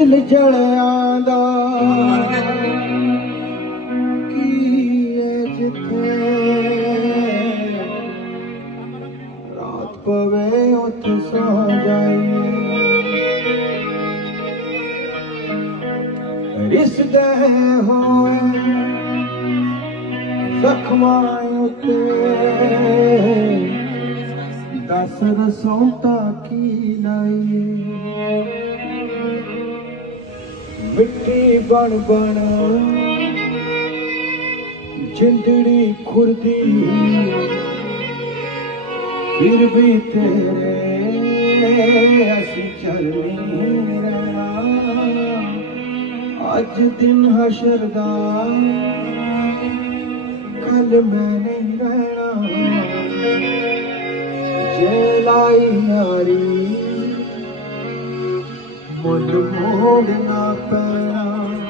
लिजड़ियांदा की जिथे रात पवे उठ सो जाइए रिश्ते होए जख्मां उते दस रसों की लाइए मिट्टी बन बन जिंदड़ी खुरदी फिर भी तेरे ऐसी चलनी रहना आज दिन हशर दा कल मैं नहीं रहना जेलाई यारी मुल मोड़ना पैना